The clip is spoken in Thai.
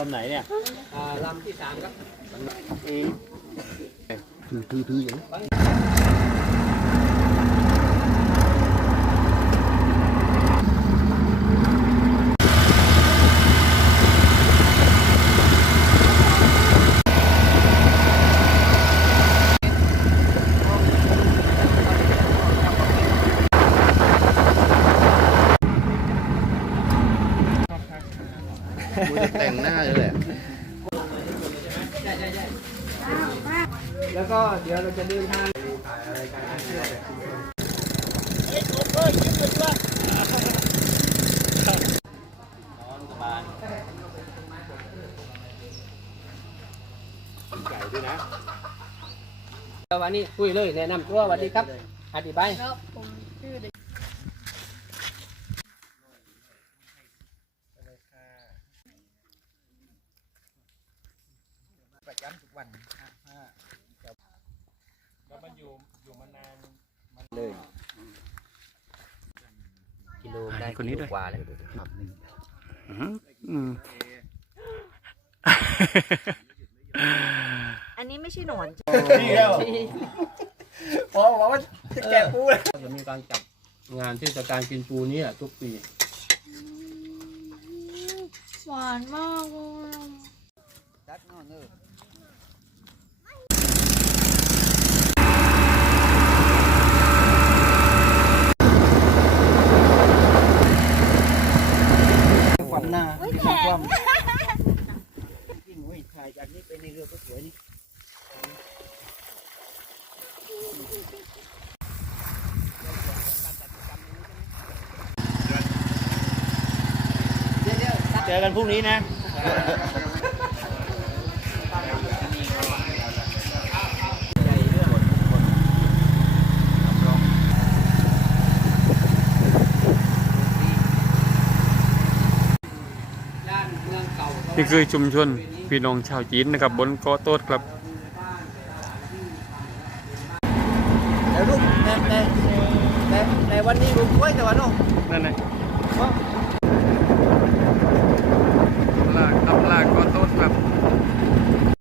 ลำไหนเนี่ยอ่าลำที่สามครับถือถือถืออย่างนี้ กูจะแต่งหน้าเลยแหละ แล้วก็เดี๋ยวเราจะเดินทางใหญ่ด้วยนะวันนี้คุยเลยแนะนำตัวสวัสดีครับอธิบาย ครับผมชื่อเด็ก ประจำทุกวันแล้วมันอยู่อยู่มานานเลยกิโลได้คนนี้ด้วยกว่าเลยครับนี่อืมอันนี้ไม่ใช่หนอนจริงพอบอกว่าจะแกะปูเลยจะมีการจัดงานเทศกาลกินปูเนี่ยทุกปี หวานมากเลยตัดงอนเออ ความหน้าความยิ่งเว้ยถ่ายจากนี้ไปในเรือก็สวยนี่เจอกันพรุ่งนี้นะ ย่านเมืองเก่า นี่คือชุมชนพี่น้องชาวจีนนะครับบนเกาะโต๊ดครับแต่ลูกแต่แต่แต่แต่วันนี้ลูกกล้วยแต่วันน้องนั่นไงเพราะ